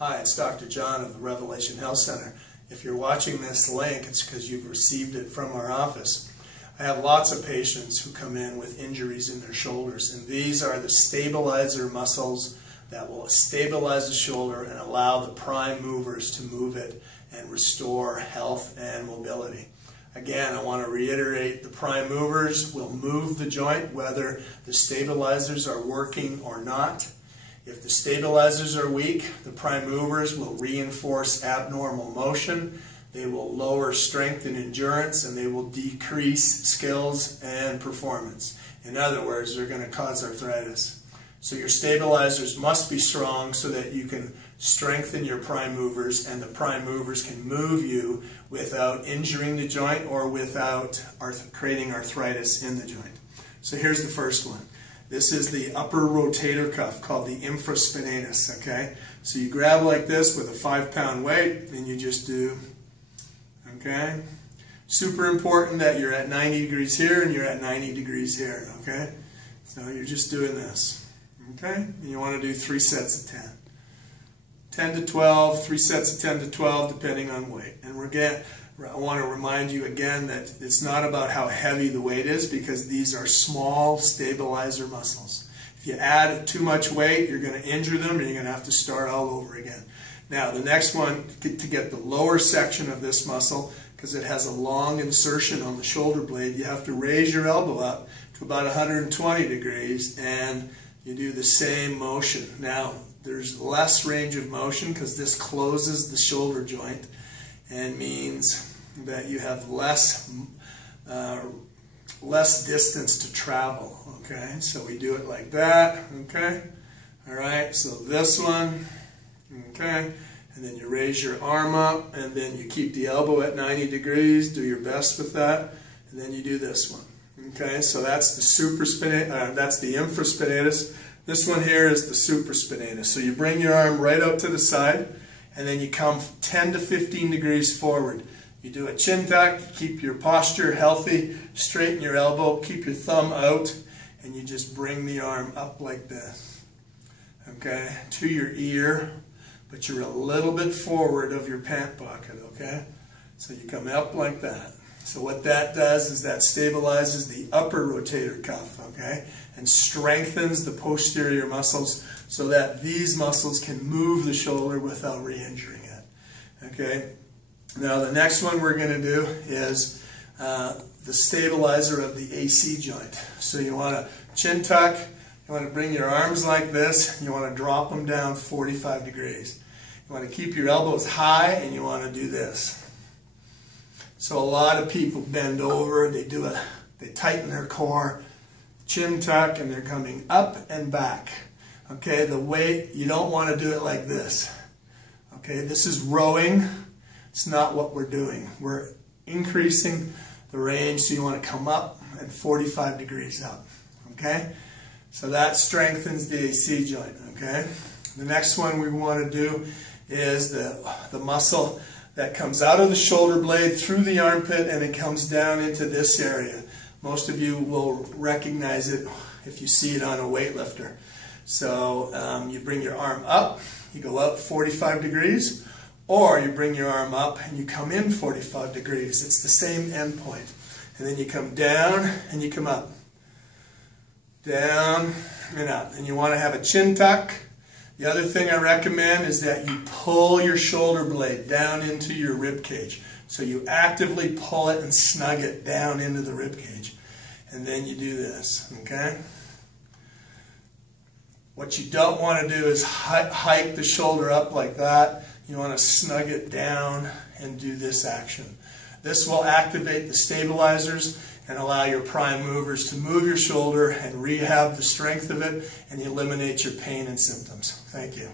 Hi, it's Dr. John of the Revelation Health Center. If you're watching this link, it's because you've received it from our office. I have lots of patients who come in with injuries in their shoulders, and these are the stabilizer muscles that will stabilize the shoulder and allow the prime movers to move it and restore health and mobility. Again, I want to reiterate, the prime movers will move the joint whether the stabilizers are working or not. If the stabilizers are weak, the prime movers will reinforce abnormal motion, they will lower strength and endurance, and they will decrease skills and performance. In other words, they're going to cause arthritis. So your stabilizers must be strong so that you can strengthen your prime movers, and the prime movers can move you without injuring the joint or without creating arthritis in the joint. So here's the first one. This is the upper rotator cuff called the infraspinatus, okay? So you grab like this with a 5-pound weight, and you just do, okay? Super important that you're at 90 degrees here and you're at 90 degrees here, okay? So you're just doing this, okay? And you want to do 3 sets of 10. 10 to 12, 3 sets of 10 to 12 depending on weight. And I want to remind you again that it's not about how heavy the weight is, because these are small stabilizer muscles. If you add too much weight, you're going to injure them and you're going to have to start all over again. Now the next one, to get the lower section of this muscle, because it has a long insertion on the shoulder blade, you have to raise your elbow up to about 120 degrees and you do the same motion. Now there's less range of motion because this closes the shoulder joint and means that you have less distance to travel, okay? So we do it like that, okay? All right, so this one, okay? And then you raise your arm up, and then you keep the elbow at 90 degrees, do your best with that, and then you do this one, okay? So that's the that's the infraspinatus. This one here is the supraspinatus. So you bring your arm right out to the side, and then you come 10 to 15 degrees forward. You do a chin tuck, keep your posture healthy, straighten your elbow, keep your thumb out, and you just bring the arm up like this, okay, to your ear, but you're a little bit forward of your pant pocket, okay? So you come up like that. So what that does is that stabilizes the upper rotator cuff, okay, and strengthens the posterior muscles so that these muscles can move the shoulder without re-injuring it, okay? Now the next one we're going to do is the stabilizer of the AC joint. So you want to chin tuck, you want to bring your arms like this, you want to drop them down 45 degrees. You want to keep your elbows high, and you want to do this. So a lot of people bend over, they tighten their core, chin tuck, and they're coming up and back. Okay, the weight, you don't want to do it like this. Okay, this is rowing. It's not what we're doing. We're increasing the range, so you want to come up and 45 degrees up. Okay, so that strengthens the AC joint. Okay, the next one we want to do is the muscle that comes out of the shoulder blade through the armpit, and it comes down into this area. Most of you will recognize it if you see it on a weightlifter. So you bring your arm up, you go up 45 degrees, or you bring your arm up and you come in 45 degrees. It's the same end point. And then you come down and you come up. Down and up. And you want to have a chin tuck. The other thing I recommend is that you pull your shoulder blade down into your rib cage. So you actively pull it and snug it down into the rib cage. And then you do this, okay? What you don't want to do is hike the shoulder up like that. You want to snug it down and do this action. This will activate the stabilizers and allow your prime movers to move your shoulder and rehab the strength of it and eliminate your pain and symptoms. Thank you.